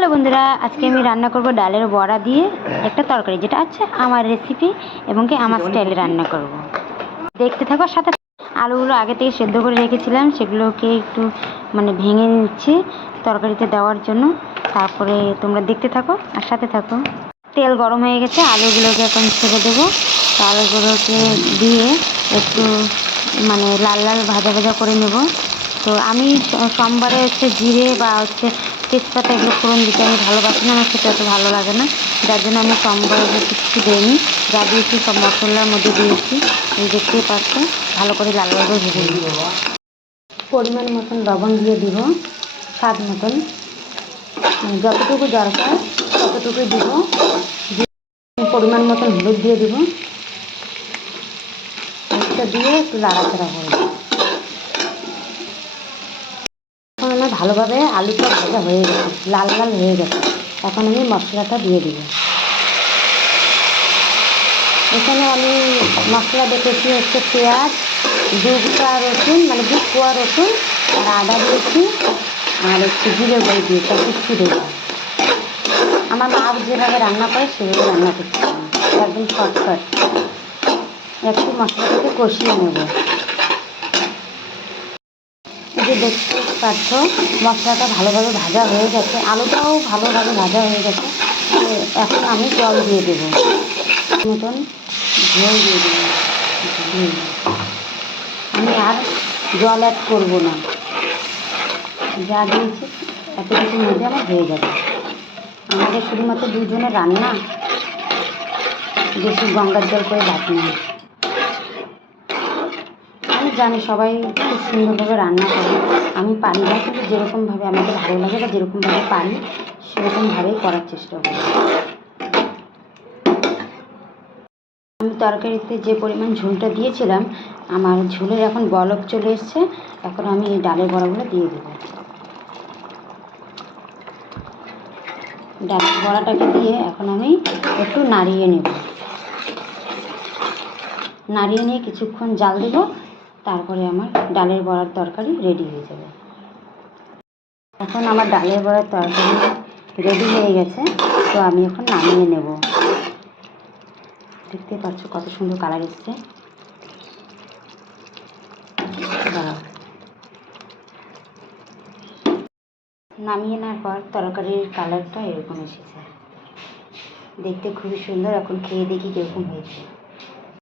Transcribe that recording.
Hello বন্ধুরা, আজকে আমি রান্না করব ডালের বড়া দিয়ে একটা তরকারি, যেটা আছে আমার রেসিপি এবং কি আমার স্টাইলে রান্না করব। দেখতে থাকো সাথে। আলুগুলো আগে থেকে সেদ্ধ করে রেখেছিলাম, সেগুলোকে একটু ভেঙে নিচ্ছি তরকারিতে দেওয়ার জন্য। তারপরে তোমরা দেখতে থাকো আর সাথে থাকো। তেল গরম হয়ে গেছে, আলুগুলোকে এখন ছেড়ে দেবো। তো আলুগুলোকে দিয়ে একটু লাল লাল ভাজা ভাজা করে নেব। তো আমি সোমবারে জিরে বা তেজপাতা এগুলো ফোড়ন দিতে আমি ভালোবাসি না, আমার খেতে অত ভালো লাগে না। যার জন্য আমি সোমবারে কিছু দিইনি, যা দিয়েছি সব মশলার মধ্যে দিয়েছি। এই দেখতেই পাচ্ছ, ভালো করে লাল লাল করে ভেজে দিব। পরিমাণ মতন লবণ দিয়ে দিব, স্বাদ মতন, যতটুকু দরকার ততটুকুই দিব। পরিমাণ মতন হলুদ দিয়ে দিব, হলুদটা দিয়ে একটু নাড়াচাড়া করব। এখন আমার ভালোভাবে আলুটা ভাজা হয়ে গেছে, লাল লাল হয়ে গেছে। এখন আমি মশলাটা দিয়ে দিব। এখানে আমি মশলা দেখেছি পেঁয়াজ, 2 রসুন, 2 কোয়া রসুন আর আদা দিয়েছি, আর জিরে গুঁড়ো দিয়েছি, কিচ্ছু দেবো। আমার মা যেভাবে রান্না করে সেভাবে রান্না করছি, একদম শর্টকাট। একটু মশলাটাকে কষিয়ে নেব। এই যে দেখতে পাচ্ছ, মশলাটা ভালোভাবে ভাজা হয়ে গেছে, আলুটাও ভালোভাবে ভাজা হয়ে গেছে। এখন আমি জল দিয়ে দেবো, মতন ঝোল দিয়ে দেবো। আমি আর জল অ্যাড করবো না, যা দিয়েছি এতটুকুর মধ্যে আমার হয়ে যাবে। আমাদের শুধুমাত্র 2 জনের রান্না, বেশি গঙ্গার জল করে ভাত নেই। আমি জানি সবাই খুব সুন্দরভাবে রান্না করে, আমি পারি না, কিন্তু যেরকমভাবে আমাকে ভালো লাগে বা যেরকমভাবে পারি সেরকমভাবেই করার চেষ্টা করি। আমি তরকারিতে যে পরিমাণ ঝোলটা দিয়েছিলাম, আমার ঝোলের এখন বলক চলে এসছে। এখন আমি এই ডালের বড়াগুলো দিয়ে দেবো। ডালের বড়াটাকে দিয়ে এখন আমি একটু নাড়িয়ে নেব। নাড়িয়ে নিয়ে কিছুক্ষণ জাল দেব, তারপরে আমার ডালের বড়ার তরকারি রেডি হয়ে যাবে। এখন আমার ডালের বড়ার তরকারি রেডি হয়ে গেছে, তো আমি এখন নামিয়ে নেব। দেখতে পাচ্ছ কত সুন্দর কালার এসছে। নামিয়ে নেওয়ার পর তরকারির কালারটা এরকম এসেছে, দেখতে খুবই সুন্দর। এখন খেয়ে দেখি কীরকম হয়েছে।